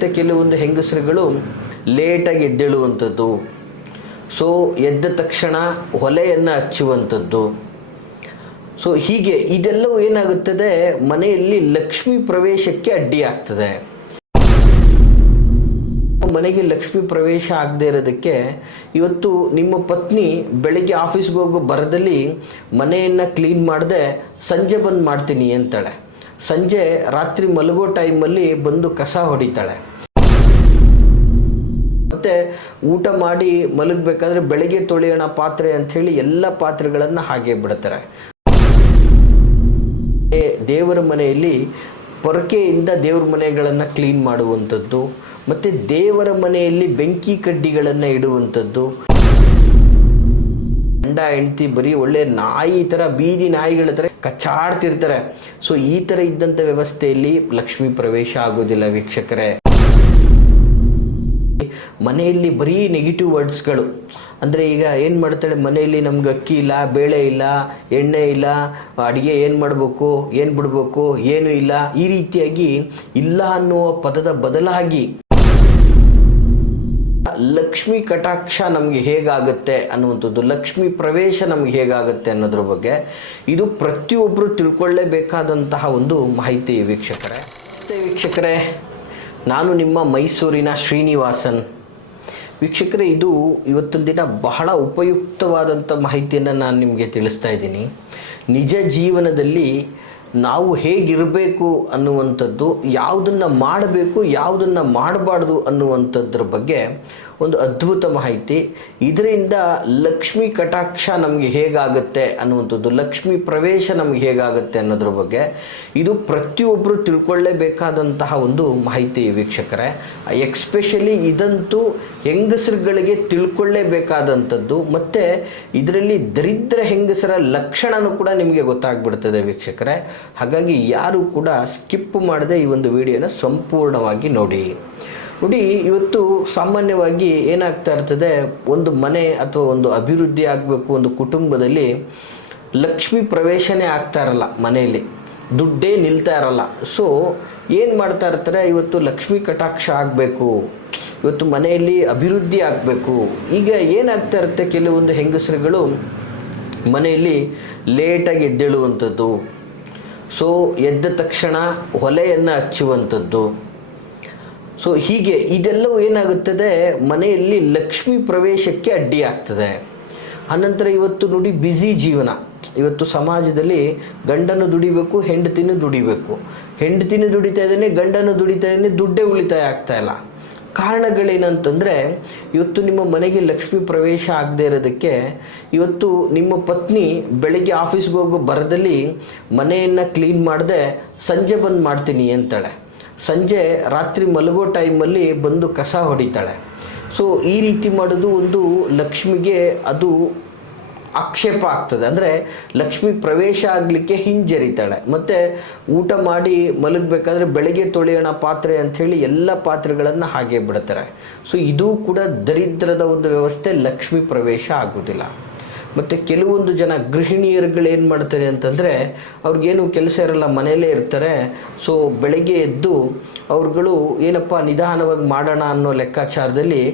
ಇರುತ್ತೆ ಕೆಲವೊಂದು ಹೆಂಗಸರುಗಳು ಲೇಟಾಗಿ ಎದ್ದೇಳುವಂಥದ್ದು, ಸೊ ಎದ್ದ ತಕ್ಷಣ ಒಲೆಯನ್ನು ಹಚ್ಚುವಂಥದ್ದು. ಸೊ ಹೀಗೆ ಇದೆಲ್ಲವೂ ಏನಾಗುತ್ತದೆ, ಮನೆಯಲ್ಲಿ ಲಕ್ಷ್ಮಿ ಪ್ರವೇಶಕ್ಕೆ ಅಡ್ಡಿಯಾಗ್ತದೆ. ಮನೆಗೆ ಲಕ್ಷ್ಮಿ ಪ್ರವೇಶ ಆಗದೆ ಇರೋದಕ್ಕೆ ಇವತ್ತು ನಿಮ್ಮ ಪತ್ನಿ ಬೆಳಿಗ್ಗೆ ಆಫೀಸ್ಗೆ ಹೋಗೋ ಬರದಲ್ಲಿ ಮನೆಯನ್ನು ಕ್ಲೀನ್ ಮಾಡದೆ ಸಂಜೆ ಬಂದು ಮಾಡ್ತೀನಿ ಅಂತಾಳೆ. ಸಂಜೆ ರಾತ್ರಿ ಮಲಗೋ ಟೈಮಲ್ಲಿ ಬಂದು ಕಸ ಹೊಡಿತಾಳೆ. ಮತ್ತು ಊಟ ಮಾಡಿ ಮಲಗಬೇಕಾದ್ರೆ ಬೆಳಗ್ಗೆ ತೊಳೆಯೋಣ ಪಾತ್ರೆ ಅಂಥೇಳಿ ಎಲ್ಲ ಪಾತ್ರೆಗಳನ್ನು ಹಾಗೆ ಬಿಡ್ತಾರೆ. ದೇವರ ಮನೆಯಲ್ಲಿ ಪೊರಕೆಯಿಂದ ದೇವ್ರ ಮನೆಗಳನ್ನು ಕ್ಲೀನ್ ಮಾಡುವಂಥದ್ದು, ಮತ್ತು ದೇವರ ಮನೆಯಲ್ಲಿ ಬೆಂಕಿ ಕಡ್ಡಿಗಳನ್ನು ಇಡುವಂಥದ್ದು. ಗಂಡ ಹೆಂಡತಿ ಬರೀ ಒಳ್ಳೆ ನಾಯಿ ಥರ, ಬೀದಿ ನಾಯಿಗಳ ಥರ ಕಚ್ಚಾಡ್ತಿರ್ತಾರೆ. ಸೊ ಈ ಥರ ಇದ್ದಂಥ ವ್ಯವಸ್ಥೆಯಲ್ಲಿ ಲಕ್ಷ್ಮೀ ಪ್ರವೇಶ ಆಗೋದಿಲ್ಲ ವೀಕ್ಷಕರೇ. ಮನೆಯಲ್ಲಿ ಬರೀ ನೆಗೆಟಿವ್ ವರ್ಡ್ಸ್ಗಳು, ಅಂದರೆ ಈಗ ಏನು ಮಾಡ್ತಾಳೆ, ಮನೆಯಲ್ಲಿ ನಮ್ಗೆ ಅಕ್ಕಿ ಇಲ್ಲ, ಬೇಳೆ ಇಲ್ಲ, ಎಣ್ಣೆ ಇಲ್ಲ, ಅಡುಗೆ ಏನು ಮಾಡಬೇಕು, ಏನು ಬಿಡಬೇಕು, ಏನೂ ಇಲ್ಲ, ಈ ರೀತಿಯಾಗಿ ಇಲ್ಲ ಅನ್ನುವ ಪದದ ಬದಲಾಗಿ ಲಕ್ಷ್ಮಿ ಕಟಾಕ್ಷ ನಮಗೆ ಹೇಗಾಗುತ್ತೆ ಅನ್ನುವಂಥದ್ದು, ಲಕ್ಷ್ಮಿ ಪ್ರವೇಶ ನಮಗೆ ಹೇಗಾಗುತ್ತೆ ಅನ್ನೋದ್ರ ಬಗ್ಗೆ ಇದು ಪ್ರತಿಯೊಬ್ಬರು ತಿಳ್ಕೊಳ್ಳೇಬೇಕಾದಂತಹ ಒಂದು ಮಾಹಿತಿ ವೀಕ್ಷಕರೇ. ನಾನು ನಿಮ್ಮ ಮೈಸೂರಿನ ಶ್ರೀನಿವಾಸನ್. ವೀಕ್ಷಕರೇ, ಇದು ಇವತ್ತಿನ ದಿನ ಬಹಳ ಉಪಯುಕ್ತವಾದಂಥ ಮಾಹಿತಿಯನ್ನು ನಾನು ನಿಮಗೆ ತಿಳಿಸ್ತಾ ಇದ್ದೀನಿ. ನಿಜ ಜೀವನದಲ್ಲಿ ನಾವು ಹೇಗಿರಬೇಕು ಅನ್ನುವಂಥದ್ದು, ಯಾವುದನ್ನು ಮಾಡಬೇಕು ಯಾವುದನ್ನು ಮಾಡಬಾರ್ದು ಅನ್ನುವಂಥದ್ರ ಬಗ್ಗೆ ಒಂದು ಅದ್ಭುತ ಮಾಹಿತಿ. ಇದರಿಂದ ಲಕ್ಷ್ಮಿ ಕಟಾಕ್ಷ ನಮಗೆ ಹೇಗಾಗುತ್ತೆ ಅನ್ನುವಂಥದ್ದು, ಲಕ್ಷ್ಮಿ ಪ್ರವೇಶ ನಮಗೆ ಹೇಗಾಗುತ್ತೆ ಅನ್ನೋದ್ರ ಬಗ್ಗೆ ಇದು ಪ್ರತಿಯೊಬ್ಬರು ತಿಳ್ಕೊಳ್ಳೇಬೇಕಾದಂತಹ ಒಂದು ಮಾಹಿತಿ ವೀಕ್ಷಕರೇ. ಎಕ್ಸ್ಪೆಷಲಿ ಇದಂತೂ ಹೆಂಗಸರುಗಳಿಗೆ ತಿಳ್ಕೊಳ್ಳೇಬೇಕಾದಂಥದ್ದು, ಮತ್ತು ಇದರಲ್ಲಿ ದರಿದ್ರ ಹೆಂಗಸರ ಲಕ್ಷಣನೂ ಕೂಡ ನಿಮಗೆ ಗೊತ್ತಾಗ್ಬಿಡ್ತದೆ ವೀಕ್ಷಕರೇ. ಹಾಗಾಗಿ ಯಾರು ಕೂಡ ಸ್ಕಿಪ್ ಮಾಡದೆ ಈ ಒಂದು ವಿಡಿಯೋನ ಸಂಪೂರ್ಣವಾಗಿ ನೋಡಿ. ಇವತ್ತು ಸಾಮಾನ್ಯವಾಗಿ ಏನಾಗ್ತಾ ಇರ್ತದೆ, ಒಂದು ಮನೆ ಅಥವಾ ಒಂದು ಅಭಿವೃದ್ಧಿ ಆಗಬೇಕು, ಒಂದು ಕುಟುಂಬದಲ್ಲಿ ಲಕ್ಷ್ಮಿ ಪ್ರವೇಶನೇ ಆಗ್ತಾ ಇರಲ್ಲ, ಮನೆಯಲ್ಲಿ ದುಡ್ಡೇ ನಿಲ್ತಾ ಇರಲ್ಲ. ಸೊ ಏನು ಮಾಡ್ತಾ ಇರ್ತಾರೆ, ಇವತ್ತು ಲಕ್ಷ್ಮಿ ಕಟಾಕ್ಷ ಆಗಬೇಕು, ಇವತ್ತು ಮನೆಯಲ್ಲಿ ಅಭಿವೃದ್ಧಿ ಆಗಬೇಕು. ಈಗ ಏನಾಗ್ತಾ ಇರುತ್ತೆ, ಕೆಲವೊಂದು ಹೆಂಗಸರುಗಳು ಮನೆಯಲ್ಲಿ ಲೇಟಾಗಿ ಎದ್ದೇಳುವಂಥದ್ದು, ಸೊ ಎದ್ದ ತಕ್ಷಣ ಒಲೆಯನ್ನು ಹಚ್ಚುವಂಥದ್ದು. ಸೊ ಹೀಗೆ ಇದೆಲ್ಲವೂ ಏನಾಗುತ್ತದೆ, ಮನೆಯಲ್ಲಿ ಲಕ್ಷ್ಮಿ ಪ್ರವೇಶಕ್ಕೆ ಅಡ್ಡಿಯಾಗ್ತದೆ. ಅನಂತರ ಇವತ್ತು ನೋಡಿ, ಬ್ಯುಸಿ ಜೀವನ. ಇವತ್ತು ಸಮಾಜದಲ್ಲಿ ಗಂಡನು ದುಡಿಬೇಕು, ಹೆಂಡತಿನೂ ದುಡಿಬೇಕು, ಹೆಂಡತಿನೂ ದುಡಿತಾ ಇದ್ದಾನೆ, ಗಂಡನು ದುಡಿತಾ ಇದ್ದಾನೆ, ದುಡ್ಡೇ ಉಳಿತಾಯ ಆಗ್ತಾ ಇಲ್ಲ. ಕಾರಣಗಳೇನಂತಂದರೆ, ಇವತ್ತು ನಿಮ್ಮ ಮನೆಗೆ ಲಕ್ಷ್ಮಿ ಪ್ರವೇಶ ಆಗದೆ ಇರೋದಕ್ಕೆ ಇವತ್ತು ನಿಮ್ಮ ಪತ್ನಿ ಬೆಳಗ್ಗೆ ಆಫೀಸ್ಗೆ ಹೋಗೋ ಬರದಲ್ಲಿ ಮನೆಯನ್ನು ಕ್ಲೀನ್ ಮಾಡದೆ ಸಂಜೆ ಬಂದು ಮಾಡ್ತೀನಿ ಅಂತಾಳೆ. ಸಂಜೆ ರಾತ್ರಿ ಮಲಗೋ ಟೈಮಲ್ಲಿ ಬಂದು ಕಸ ಹೊಡಿತಾಳೆ. ಸೊ ಈ ರೀತಿ ಮಾಡೋದು ಒಂದು ಲಕ್ಷ್ಮಿಗೆ ಅದು ಆಕ್ಷೇಪ ಆಗ್ತದೆ. ಅಂದರೆ ಲಕ್ಷ್ಮಿ ಪ್ರವೇಶ ಆಗಲಿಕ್ಕೆ ಹಿಂಜರಿತಾಳೆ. ಮತ್ತು ಊಟ ಮಾಡಿ ಮಲಗಬೇಕಾದ್ರೆ ಬೆಳಗ್ಗೆ ತೊಳೆಯೋಣ ಪಾತ್ರೆ ಅಂಥೇಳಿ ಎಲ್ಲ ಪಾತ್ರೆಗಳನ್ನು ಹಾಗೆ ಬಿಡ್ತಾರೆ. ಸೊ ಇದು ಕೂಡ ದರಿದ್ರದ ಒಂದು ವ್ಯವಸ್ಥೆ, ಲಕ್ಷ್ಮಿ ಪ್ರವೇಶ ಆಗೋದಿಲ್ಲ. ಮತ್ತು ಕೆಲವೊಂದು ಜನ ಗೃಹಿಣಿಯರುಗಳೇನು ಮಾಡ್ತಾರೆ ಅಂತಂದರೆ, ಅವ್ರಿಗೇನು ಕೆಲಸ ಇರಲ್ಲ, ಮನೆಯಲ್ಲೇ ಇರ್ತಾರೆ. ಸೊ ಬೆಳಗ್ಗೆ ಎದ್ದು ಅವ್ರುಗಳು ಏನಪ್ಪ ನಿಧಾನವಾಗಿ ಮಾಡೋಣ ಅನ್ನೋ ಲೆಕ್ಕಾಚಾರದಲ್ಲಿ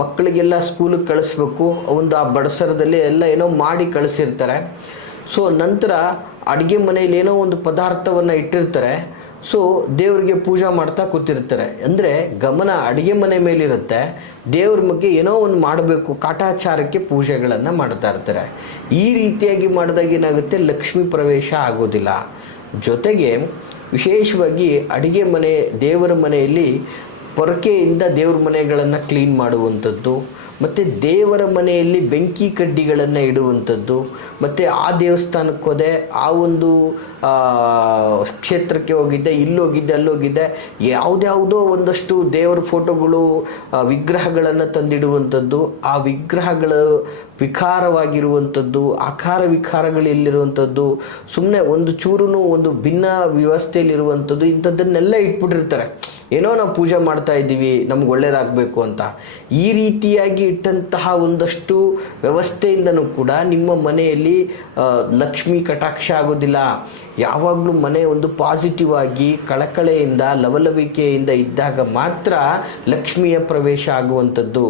ಮಕ್ಕಳಿಗೆಲ್ಲ ಸ್ಕೂಲಿಗೆ ಕಳಿಸ್ಬೇಕು, ಒಂದು ಆ ಬಡಸರದಲ್ಲಿ ಎಲ್ಲ ಏನೋ ಮಾಡಿ ಕಳಿಸಿರ್ತಾರೆ. ಸೊ ನಂತರ ಅಡುಗೆ ಮನೆಯಲ್ಲಿ ಏನೋ ಒಂದು ಪದಾರ್ಥವನ್ನು ಇಟ್ಟಿರ್ತಾರೆ. ಸೊ ದೇವರಿಗೆ ಪೂಜೆ ಮಾಡ್ತಾ ಕೂತಿರ್ತಾರೆ. ಅಂದರೆ ಗಮನ ಅಡುಗೆ ಮನೆ ಮೇಲಿರುತ್ತೆ, ದೇವ್ರ ಬಗ್ಗೆ ಏನೋ ಒಂದು ಮಾಡಬೇಕು, ಕಾಟಾಚಾರಕ್ಕೆ ಪೂಜೆಗಳನ್ನು ಮಾಡ್ತಾ ಇರ್ತಾರೆ. ಈ ರೀತಿಯಾಗಿ ಮಾಡಿದಾಗ ಏನಾಗುತ್ತೆ, ಲಕ್ಷ್ಮೀ ಪ್ರವೇಶ ಆಗೋದಿಲ್ಲ. ಜೊತೆಗೆ ವಿಶೇಷವಾಗಿ ಅಡುಗೆ ಮನೆ, ದೇವರ ಮನೆಯಲ್ಲಿ ಪೊರಕೆಯಿಂದ ದೇವ್ರ ಮನೆಗಳನ್ನು ಕ್ಲೀನ್ ಮಾಡುವಂಥದ್ದು, ಮತ್ತು ದೇವರ ಮನೆಯಲ್ಲಿ ಬೆಂಕಿ ಕಡ್ಡಿಗಳನ್ನು ಇಡುವಂಥದ್ದು, ಮತ್ತು ಆ ದೇವಸ್ಥಾನಕ್ಕೆ ಹೋದೆ, ಆ ಒಂದು ಕ್ಷೇತ್ರಕ್ಕೆ ಹೋಗಿದ್ದೆ, ಇಲ್ಲೋಗಿದ್ದೆ, ಅಲ್ಲೋಗಿದ್ದೆ, ಯಾವುದ್ಯಾವುದೋ ಒಂದಷ್ಟು ದೇವರ ಫೋಟೋಗಳು, ವಿಗ್ರಹಗಳನ್ನು ತಂದಿಡುವಂಥದ್ದು, ಆ ವಿಗ್ರಹಗಳು ವಿಕಾರವಾಗಿರುವಂಥದ್ದು, ಆಕಾರ ವಿಕಾರಗಳಿಲ್ಲಿರುವಂಥದ್ದು, ಸುಮ್ಮನೆ ಒಂದು ಚೂರು ಒಂದು ಭಿನ್ನ ವ್ಯವಸ್ಥೆಯಲ್ಲಿರುವಂಥದ್ದು, ಇಂಥದ್ದನ್ನೆಲ್ಲ ಇಟ್ಬಿಟ್ಟಿರ್ತಾರೆ. ಏನೋ ನಾವು ಪೂಜೆ ಮಾಡ್ತಾ ಇದ್ದೀವಿ, ನಮ್ಗೆ ಒಳ್ಳೇದಾಗಬೇಕು ಅಂತ. ಈ ರೀತಿಯಾಗಿ ಇಟ್ಟಂತಹ ಒಂದಷ್ಟು ವ್ಯವಸ್ಥೆಯಿಂದನೂ ಕೂಡ ನಿಮ್ಮ ಮನೆಯಲ್ಲಿ ಲಕ್ಷ್ಮಿ ಕಟಾಕ್ಷ ಆಗೋದಿಲ್ಲ. ಯಾವಾಗಲೂ ಮನೆ ಒಂದು ಪಾಸಿಟಿವ್ ಆಗಿ ಕಳಕಳೆಯಿಂದ ಲವಲವಿಕೆಯಿಂದ ಇದ್ದಾಗ ಮಾತ್ರ ಲಕ್ಷ್ಮಿಯ ಪ್ರವೇಶ ಆಗುವಂಥದ್ದು.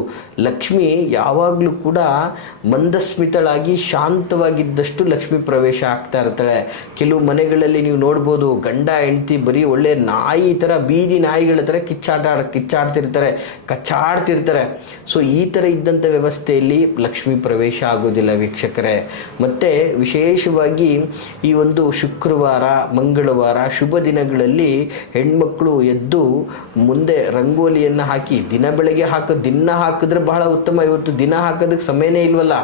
ಲಕ್ಷ್ಮಿ ಯಾವಾಗಲೂ ಕೂಡ ಮಂದಸ್ಮಿತಳಾಗಿ ಶಾಂತವಾಗಿದ್ದಷ್ಟು ಲಕ್ಷ್ಮಿ ಪ್ರವೇಶ ಆಗ್ತಾ ಇರ್ತಾಳೆ. ಕೆಲವು ಮನೆಗಳಲ್ಲಿ ನೀವು ನೋಡ್ಬೋದು, ಗಂಡ ಹೆಂಡತಿ ಬರೀ ಒಳ್ಳೆ ನಾಯಿ ಥರ, ಬೀದಿ ನಾಯಿಗಳ ಥರ ಕಿಚ್ಚಾಡ್ತಿರ್ತಾರೆ, ಕಚ್ಚಾಡ್ತಿರ್ತಾರೆ. ಸೊ ಈ ಥರ ಇದ್ದಂಥ ವ್ಯವಸ್ಥೆಯಲ್ಲಿ ಲಕ್ಷ್ಮಿ ಪ್ರವೇಶ ಆಗೋದಿಲ್ಲ ವೀಕ್ಷಕರೇ. ಮತ್ತು ವಿಶೇಷವಾಗಿ ಈ ಒಂದು ಶುಕ್ರವಾರ, ಮಂಗಳವಾರ ಶುಭ ದಿನಗಳಲ್ಲಿ ಹೆಣ್ಮಕ್ಳು ಎದ್ದು ಮುಂದೆ ರಂಗೋಲಿಯನ್ನು ಹಾಕಿ, ದಿನ ಬೆಳಗ್ಗೆ ದಿನ ಹಾಕಿದ್ರೆ ಬಹಳ ಉತ್ತಮ. ಇವತ್ತು ದಿನ ಹಾಕೋದಕ್ಕೆ ಸಮಯನೇ ಇಲ್ವಲ್ಲ.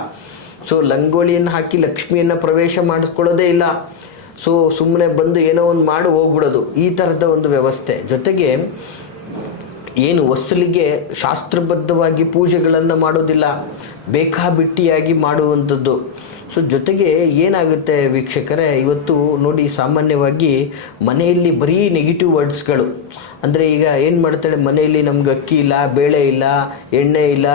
ಸೊ ರಂಗೋಲಿಯನ್ನು ಹಾಕಿ ಲಕ್ಷ್ಮಿಯನ್ನು ಪ್ರವೇಶ ಮಾಡಿಸ್ಕೊಳ್ಳೋದೇ ಇಲ್ಲ. ಸೊ ಸುಮ್ಮನೆ ಬಂದು ಏನೋ ಒಂದು ಮಾಡಿ ಹೋಗ್ಬಿಡೋದು, ಈ ಥರದ ಒಂದು ವ್ಯವಸ್ಥೆ. ಜೊತೆಗೆ ಏನು ಹೊಸಲಿಗೆ ಶಾಸ್ತ್ರಬದ್ಧವಾಗಿ ಪೂಜೆಗಳನ್ನು ಮಾಡೋದಿಲ್ಲ, ಬೇಕಾಬಿಟ್ಟಿಯಾಗಿ ಮಾಡುವಂಥದ್ದು. ಸೊ ಜೊತೆಗೆ ಏನಾಗುತ್ತೆ ವೀಕ್ಷಕರೇ, ಇವತ್ತು ನೋಡಿ ಸಾಮಾನ್ಯವಾಗಿ ಮನೆಯಲ್ಲಿ ಬರೀ ನೆಗೆಟಿವ್ ವರ್ಡ್ಸ್ಗಳು. ಅಂದರೆ ಈಗ ಏನು ಮಾಡ್ತಾಳೆ, ಮನೆಯಲ್ಲಿ ನಮ್ಗೆ ಅಕ್ಕಿ ಇಲ್ಲ, ಬೇಳೆ ಇಲ್ಲ, ಎಣ್ಣೆ ಇಲ್ಲ,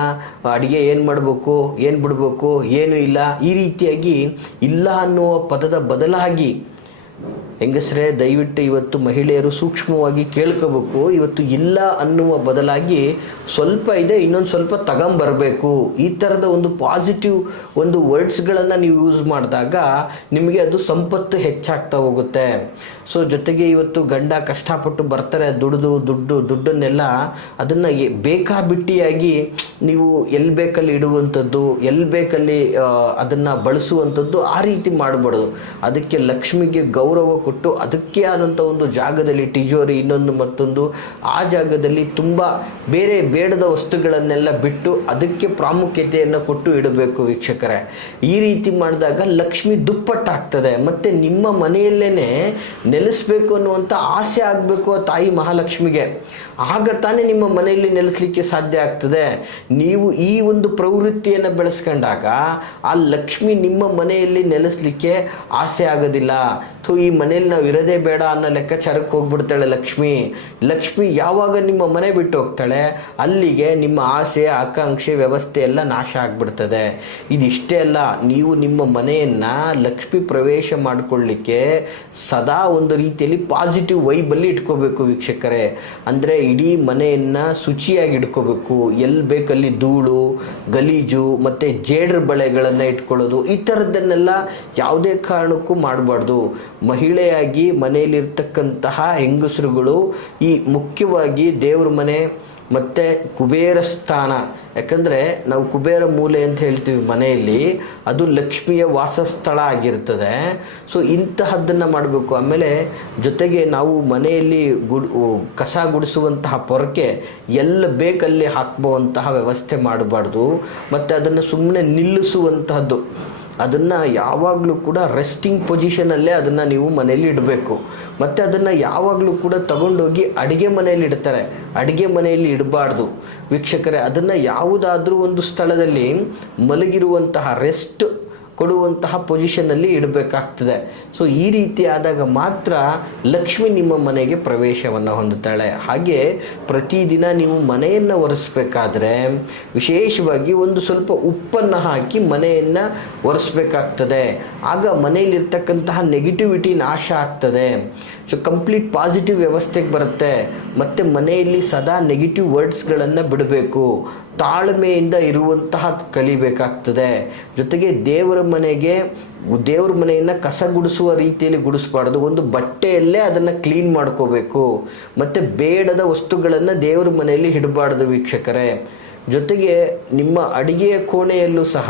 ಅಡುಗೆ ಏನು ಮಾಡಬೇಕು, ಏನು ಬಿಡಬೇಕು, ಏನೂ ಇಲ್ಲ, ಈ ರೀತಿಯಾಗಿ ಇಲ್ಲ ಅನ್ನುವ ಪದದ ಬದಲಾಗಿ, ಹೆಂಗಸರೇ ದಯವಿಟ್ಟು ಇವತ್ತು ಮಹಿಳೆಯರು ಸೂಕ್ಷ್ಮವಾಗಿ ಕೇಳ್ಕೋಬೇಕು. ಇವತ್ತು ಇಲ್ಲ ಅನ್ನುವ ಬದಲಾಗಿ ಸ್ವಲ್ಪ ಇದೆ, ಇನ್ನೊಂದು ಸ್ವಲ್ಪ ತಗೊಂಬರಬೇಕು, ಈ ಥರದ ಒಂದು ಪಾಸಿಟಿವ್ ಒಂದು ವರ್ಡ್ಸ್ಗಳನ್ನು ನೀವು ಯೂಸ್ ಮಾಡಿದಾಗ ನಿಮಗೆ ಅದು ಸಂಪತ್ತು ಹೆಚ್ಚಾಗ್ತಾ ಹೋಗುತ್ತೆ. ಸೊ ಜೊತೆಗೆ ಇವತ್ತು ಗಂಡ ಕಷ್ಟಪಟ್ಟು ಬರ್ತಾರೆ, ದುಡ್ಡನ್ನೆಲ್ಲ ಅದನ್ನು ಬೇಕಾಬಿಟ್ಟಿಯಾಗಿ ನೀವು ಎಲ್ಲಿ ಬೇಕಲ್ಲಿ ಇಡುವಂಥದ್ದು, ಎಲ್ಲಿ ಬೇಕಲ್ಲಿ ಅದನ್ನು ಬಳಸುವಂಥದ್ದು, ಆ ರೀತಿ ಮಾಡಬಾರ್ದು. ಅದಕ್ಕೆ ಲಕ್ಷ್ಮಿಗೆ ಗೌರವ ಕೊಟ್ಟು ಅದಕ್ಕೆ ಆದಂಥ ಒಂದು ಜಾಗದಲ್ಲಿ ತಿಜೋರಿ, ಇನ್ನೊಂದು ಮತ್ತೊಂದು, ಆ ಜಾಗದಲ್ಲಿ ತುಂಬ ಬೇರೆ ಬೇಡದ ವಸ್ತುಗಳನ್ನೆಲ್ಲ ಬಿಟ್ಟು ಅದಕ್ಕೆ ಪ್ರಾಮುಖ್ಯತೆಯನ್ನು ಕೊಟ್ಟು ಇಡಬೇಕು ವೀಕ್ಷಕರೇ. ಈ ರೀತಿ ಮಾಡಿದಾಗ ಲಕ್ಷ್ಮಿ ದುಪ್ಪಟ್ಟಾಗ್ತದೆ. ಮತ್ತು ನಿಮ್ಮ ಮನೆಯಲ್ಲೇ ನೆಲೆಸಬೇಕು ಅನ್ನುವಂಥ ಆಸೆ ಆಗಬೇಕು ಆ ತಾಯಿ ಮಹಾಲಕ್ಷ್ಮಿಗೆ. ಆಗ ತಾನೇ ನಿಮ್ಮ ಮನೆಯಲ್ಲಿ ನೆಲೆಸಲಿಕ್ಕೆ ಸಾಧ್ಯ ಆಗ್ತದೆ. ನೀವು ಈ ಒಂದು ಪ್ರವೃತ್ತಿಯನ್ನು ಬೆಳೆಸ್ಕೊಂಡಾಗ ಆ ಲಕ್ಷ್ಮಿ ನಿಮ್ಮ ಮನೆಯಲ್ಲಿ ನೆಲೆಸಲಿಕ್ಕೆ ಆಸೆ ಆಗೋದಿಲ್ಲ. ಸೊ ಈ ಮನೆಯಲ್ಲಿ ನಾವು ಇರೋದೇ ಬೇಡ ಅನ್ನೋ ಲೆಕ್ಕಾಚಾರಕ್ಕೆ ಹೋಗ್ಬಿಡ್ತಾಳೆ ಲಕ್ಷ್ಮಿ ಯಾವಾಗ ನಿಮ್ಮ ಮನೆ ಬಿಟ್ಟು ಹೋಗ್ತಾಳೆ, ಅಲ್ಲಿಗೆ ನಿಮ್ಮ ಆಸೆ, ಆಕಾಂಕ್ಷೆ, ವ್ಯವಸ್ಥೆ ಎಲ್ಲ ನಾಶ ಆಗಿಬಿಡ್ತದೆ. ಇದಿಷ್ಟೇ ಅಲ್ಲ, ನೀವು ನಿಮ್ಮ ಮನೆಯನ್ನು ಲಕ್ಷ್ಮಿ ಪ್ರವೇಶ ಮಾಡಿಕೊಳ್ಳಿಕ್ಕೆ ಸದಾ ಒಂದು ರೀತಿಯಲ್ಲಿ ಪಾಸಿಟಿವ್ ವೈಬಲ್ಲಿ ಇಟ್ಕೋಬೇಕು ವೀಕ್ಷಕರೇ. ಅಂದರೆ ಇಡೀ ಮನೆಯನ್ನು ಶುಚಿಯಾಗಿ ಇಟ್ಕೋಬೇಕು. ಎಲ್ಲಿ ಬೇಕಲ್ಲಿ ಧೂಳು, ಗಲೀಜು ಮತ್ತು ಜೇಡ್ರ ಬಳೆಗಳನ್ನು ಇಟ್ಕೊಳ್ಳೋದು, ಈ ಥರದ್ದನ್ನೆಲ್ಲ ಯಾವುದೇ ಕಾರಣಕ್ಕೂ ಮಾಡಬಾರ್ದು. ಮಹಿಳೆಯಾಗಿ ಮನೆಯಲ್ಲಿರ್ತಕ್ಕಂತಹ ಹೆಂಗಸರುಗಳು ಈ ಮುಖ್ಯವಾಗಿ ದೇವ್ರ ಮನೆ ಮತ್ತು ಕುಬೇರ ಸ್ಥಾನ, ಯಾಕಂದರೆ ನಾವು ಕುಬೇರ ಮೂಲೆ ಅಂತ ಹೇಳ್ತೀವಿ ಮನೆಯಲ್ಲಿ, ಅದು ಲಕ್ಷ್ಮಿಯ ವಾಸಸ್ಥಳ ಆಗಿರ್ತದೆ. ಸೊ ಇಂತಹದ್ದನ್ನು ಮಾಡಬೇಕು. ಆಮೇಲೆ ಜೊತೆಗೆ ನಾವು ಮನೆಯಲ್ಲಿ ಕಸ ಗುಡಿಸುವಂತಹ ಪೊರಕೆ ಎಲ್ಲ ಬೇಕಲ್ಲಿ ಹಾಕುವಂತಹ ವ್ಯವಸ್ಥೆ ಮಾಡಬಾರ್ದು. ಮತ್ತು ಅದನ್ನು ಸುಮ್ಮನೆ ನಿಲ್ಲಿಸುವಂತಹದ್ದು, ಅದನ್ನು ಯಾವಾಗಲೂ ಕೂಡ ರೆಸ್ಟಿಂಗ್ ಪೊಸಿಷನಲ್ಲೇ ಅದನ್ನು ನೀವು ಮನೆಯಲ್ಲಿ ಇಡಬೇಕು. ಮತ್ತು ಅದನ್ನು ಯಾವಾಗಲೂ ಕೂಡ ತಗೊಂಡೋಗಿ ಅಡುಗೆ ಮನೆಯಲ್ಲಿ ಇಡ್ತಾರೆ, ಅಡುಗೆ ಮನೆಯಲ್ಲಿ ಇಡಬಾರ್ದು ವೀಕ್ಷಕರೇ. ಅದನ್ನು ಯಾವುದಾದ್ರೂ ಒಂದು ಸ್ಥಳದಲ್ಲಿ ಮಲಗಿರುವಂತಹ ರೆಸ್ಟ್ ಕೊಡುವಂತಹ ಪೊಸಿಷನ್ನಲ್ಲಿ ಇಡಬೇಕಾಗ್ತದೆ. ಸೊ ಈ ರೀತಿ ಆದಾಗ ಮಾತ್ರ ಲಕ್ಷ್ಮಿ ನಿಮ್ಮ ಮನೆಗೆ ಪ್ರವೇಶವನ್ನು ಹೊಂದುತ್ತಾಳೆ. ಹಾಗೆ ಪ್ರತಿದಿನ ನೀವು ಮನೆಯನ್ನು ಒರೆಸಬೇಕಾದ್ರೆ ವಿಶೇಷವಾಗಿ ಒಂದು ಸ್ವಲ್ಪ ಉಪ್ಪನ್ನು ಹಾಕಿ ಮನೆಯನ್ನು ಒರೆಸಬೇಕಾಗ್ತದೆ. ಆಗ ಮನೆಯಲ್ಲಿರ್ತಕ್ಕಂತಹ ನೆಗೆಟಿವಿಟಿ ನಾಶ ಆಗ್ತದೆ. ಸೊ ಕಂಪ್ಲೀಟ್ ಪಾಸಿಟಿವ್ ವ್ಯವಸ್ಥೆಗೆ ಬರುತ್ತೆ. ಮತ್ತು ಮನೆಯಲ್ಲಿ ಸದಾ ನೆಗೆಟಿವ್ ವರ್ಡ್ಸ್ಗಳನ್ನು ಬಿಡಬೇಕು, ತಾಳ್ಮೆಯಿಂದ ಇರುವಂತಹ ಕಲಿಬೇಕಾಗ್ತದೆ. ಜೊತೆಗೆ ದೇವರ ಮನೆಯನ್ನು ಕಸ ಗುಡಿಸುವ ರೀತಿಯಲ್ಲಿ ಗುಡಿಸ್ಬಾರ್ದು. ಒಂದು ಬಟ್ಟೆಯಲ್ಲೇ ಅದನ್ನು ಕ್ಲೀನ್ ಮಾಡ್ಕೋಬೇಕು. ಮತ್ತು ಬೇಡದ ವಸ್ತುಗಳನ್ನು ದೇವರ ಮನೆಯಲ್ಲಿ ಇಡಬಾರ್ದು ವೀಕ್ಷಕರೇ. ಜೊತೆಗೆ ನಿಮ್ಮ ಅಡಿಗೆಯ ಕೋಣೆಯಲ್ಲೂ ಸಹ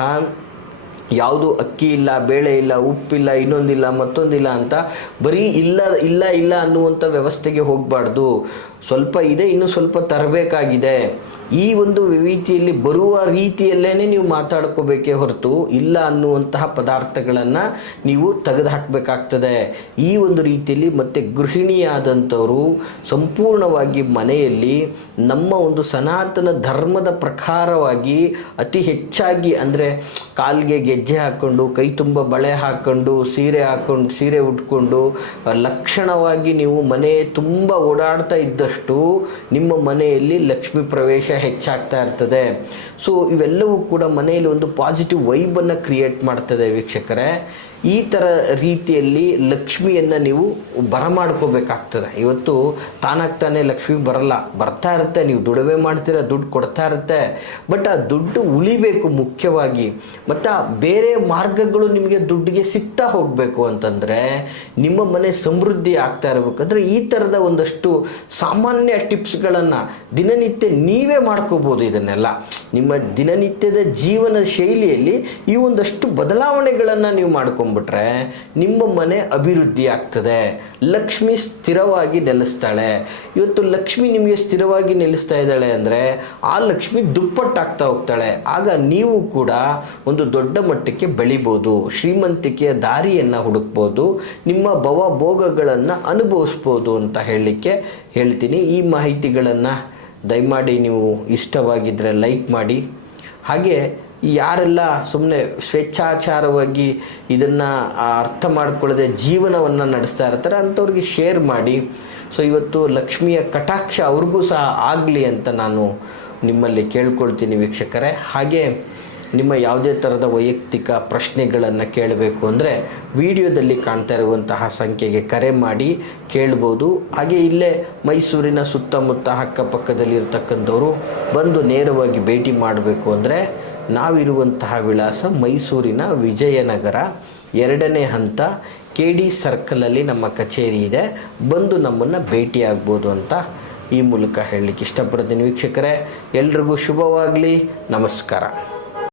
ಯಾವುದು ಅಕ್ಕಿ ಇಲ್ಲ, ಬೇಳೆ ಇಲ್ಲ, ಉಪ್ಪಿಲ್ಲ, ಇನ್ನೊಂದಿಲ್ಲ, ಮತ್ತೊಂದಿಲ್ಲ ಅಂತ ಬರೀ ಇಲ್ಲ ಅನ್ನುವಂಥ ವ್ಯವಸ್ಥೆಗೆ ಹೋಗಬಾರ್ದು. ಸ್ವಲ್ಪ ಇದೆ, ಇನ್ನೂ ಸ್ವಲ್ಪ ತರಬೇಕಾಗಿದೆ, ಈ ಒಂದು ರೀತಿಯಲ್ಲಿ ಬರುವ ರೀತಿಯಲ್ಲೇ ನೀವು ಮಾತಾಡ್ಕೋಬೇಕೇ ಹೊರತು ಇಲ್ಲ ಅನ್ನುವಂತಹ ಪದಾರ್ಥಗಳನ್ನು ನೀವು ತೆಗೆದುಹಾಕಬೇಕಾಗ್ತದೆ. ಈ ಒಂದು ರೀತಿಯಲ್ಲಿ ಮತ್ತು ಗೃಹಿಣಿಯಾದಂಥವರು ಸಂಪೂರ್ಣವಾಗಿ ಮನೆಯಲ್ಲಿ ನಮ್ಮ ಒಂದು ಸನಾತನ ಧರ್ಮದ ಪ್ರಕಾರವಾಗಿ ಅತಿ ಹೆಚ್ಚಾಗಿ, ಅಂದರೆ ಕಾಲಿಗೆ ಗೆಜ್ಜೆ ಹಾಕ್ಕೊಂಡು, ಕೈ ತುಂಬ ಬಳೆ ಹಾಕ್ಕೊಂಡು, ಸೀರೆ ಉಟ್ಕೊಂಡು ಲಕ್ಷಣವಾಗಿ ನೀವು ಮನೆ ತುಂಬ ಓಡಾಡ್ತಾ ಇದ್ದಷ್ಟು ನಿಮ್ಮ ಮನೆಯಲ್ಲಿ ಲಕ್ಷ್ಮೀ ಪ್ರವೇಶ ಹೆಚ್ಚಾಗ್ತಾ ಇರ್ತದೆ. ಸೊ ಇವೆಲ್ಲವೂ ಕೂಡ ಮನೆಯಲ್ಲಿ ಒಂದು ಪಾಸಿಟಿವ್ ವೈಬನ್ನು ಕ್ರಿಯೇಟ್ ಮಾಡ್ತದೆ ವೀಕ್ಷಕರೇ. ಈ ಥರ ರೀತಿಯಲ್ಲಿ ಲಕ್ಷ್ಮಿಯನ್ನು ನೀವು ಬರಮಾಡ್ಕೋಬೇಕಾಗ್ತದೆ. ಇವತ್ತು ತಾನಾಗ್ತಾನೆ ಲಕ್ಷ್ಮಿ ಬರಲ್ಲ, ಬರ್ತಾ ಇರುತ್ತೆ, ನೀವು ದುಡಿಮೆ ಮಾಡ್ತೀರ, ದುಡ್ಡು ಕೊಡ್ತಾ ಇರುತ್ತೆ, ಬಟ್ ಆ ದುಡ್ಡು ಉಳಿಬೇಕು ಮುಖ್ಯವಾಗಿ. ಮತ್ತು ಆ ಬೇರೆ ಮಾರ್ಗಗಳು ನಿಮಗೆ ದುಡ್ಡಿಗೆ ಸಿಗ್ತಾ ಹೋಗಬೇಕು ಅಂತಂದರೆ, ನಿಮ್ಮ ಮನೆ ಸಮೃದ್ಧಿ ಆಗ್ತಾ ಇರಬೇಕಂದ್ರೆ ಈ ಥರದ ಒಂದಷ್ಟು ಸಾಮಾನ್ಯ ಟಿಪ್ಸ್ಗಳನ್ನು ದಿನನಿತ್ಯ ನೀವೇ ಮಾಡ್ಕೋಬೋದು. ಇದನ್ನೆಲ್ಲ ನಿಮ್ಮ ದಿನನಿತ್ಯದ ಜೀವನ ಶೈಲಿಯಲ್ಲಿ ಈ ಒಂದಷ್ಟು ಬದಲಾವಣೆಗಳನ್ನು ನೀವು ಮಾಡ್ಕೊಂಡ್ಬಿಟ್ರೆ ನಿಮ್ಮ ಮನೆ ಅಭಿವೃದ್ಧಿ ಆಗ್ತದೆ. ಲಕ್ಷ್ಮಿ ಸ್ಥಿರವಾಗಿ ನೆಲೆಸ್ತಾಳೆ. ಇವತ್ತು ಲಕ್ಷ್ಮಿ ನಿಮಗೆ ಸ್ಥಿರವಾಗಿ ನೆಲೆಸ್ತಾ ಇದ್ದಾಳೆ ಅಂದರೆ ಆ ಲಕ್ಷ್ಮಿ ದುಪ್ಪಟ್ಟಾಗ್ತಾ ಹೋಗ್ತಾಳೆ. ಆಗ ನೀವು ಕೂಡ ಒಂದು ದೊಡ್ಡ ಮಟ್ಟಕ್ಕೆ ಬೆಳಿಬೋದು, ಶ್ರೀಮಂತಿಕೆಯ ದಾರಿಯನ್ನು ಹುಡುಕ್ಬೋದು, ನಿಮ್ಮ ಭವಭೋಗಗಳನ್ನು ಅನುಭವಿಸ್ಬೋದು ಅಂತ ಹೇಳಲಿಕ್ಕೆ ಹೇಳ್ತೀನಿ. ಈ ಮಾಹಿತಿಗಳನ್ನು ದಯಮಾಡಿ ನೀವು ಇಷ್ಟವಾಗಿದ್ದರೆ ಲೈಕ್ ಮಾಡಿ. ಹಾಗೆ ಯಾರೆಲ್ಲ ಸುಮ್ಮನೆ ಸ್ವೇಚ್ಛಾಚಾರವಾಗಿ ಇದನ್ನು ಅರ್ಥ ಮಾಡ್ಕೊಳ್ಳದೆ ಜೀವನವನ್ನು ನಡೆಸ್ತಾ ಇರ್ತಾರೆ ಅಂಥವ್ರಿಗೆ ಶೇರ್ ಮಾಡಿ. ಸೊ ಇವತ್ತು ಲಕ್ಷ್ಮಿಯ ಕಟಾಕ್ಷ ಅವ್ರಿಗೂ ಸಹ ಆಗಲಿ ಅಂತ ನಾನು ನಿಮ್ಮಲ್ಲಿ ಕೇಳ್ಕೊಳ್ತೀನಿ ವೀಕ್ಷಕರೇ. ಹಾಗೆ ನಿಮ್ಮ ಯಾವುದೇ ಥರದ ವೈಯಕ್ತಿಕ ಪ್ರಶ್ನೆಗಳನ್ನು ಕೇಳಬೇಕು ಅಂದರೆ ವಿಡಿಯೋದಲ್ಲಿ ಕಾಣ್ತಾ ಇರುವಂತಹ ಸಂಖ್ಯೆಗೆ ಕರೆ ಮಾಡಿ ಕೇಳ್ಬೋದು. ಹಾಗೆ ಇಲ್ಲೇ ಮೈಸೂರಿನ ಸುತ್ತಮುತ್ತ ಅಕ್ಕಪಕ್ಕದಲ್ಲಿ ಇರತಕ್ಕಂಥವರು ಬಂದು ನೇರವಾಗಿ ಭೇಟಿ ಮಾಡಬೇಕು ಅಂದರೆ ನಾವಿರುವಂತಹ ವಿಳಾಸ ಮೈಸೂರಿನ ವಿಜಯನಗರ 2ನೇ ಹಂತ KD ಸರ್ಕಲಲ್ಲಿ ನಮ್ಮ ಕಚೇರಿ ಇದೆ. ಬಂದು ನಮ್ಮನ್ನು ಭೇಟಿಯಾಗ್ಬೋದು ಅಂತ ಈ ಮೂಲಕ ಹೇಳಲಿಕ್ಕೆ ಇಷ್ಟಪಡ್ತೀನಿ ವೀಕ್ಷಕರೇ. ಎಲ್ರಿಗೂ ಶುಭವಾಗಲಿ. ನಮಸ್ಕಾರ.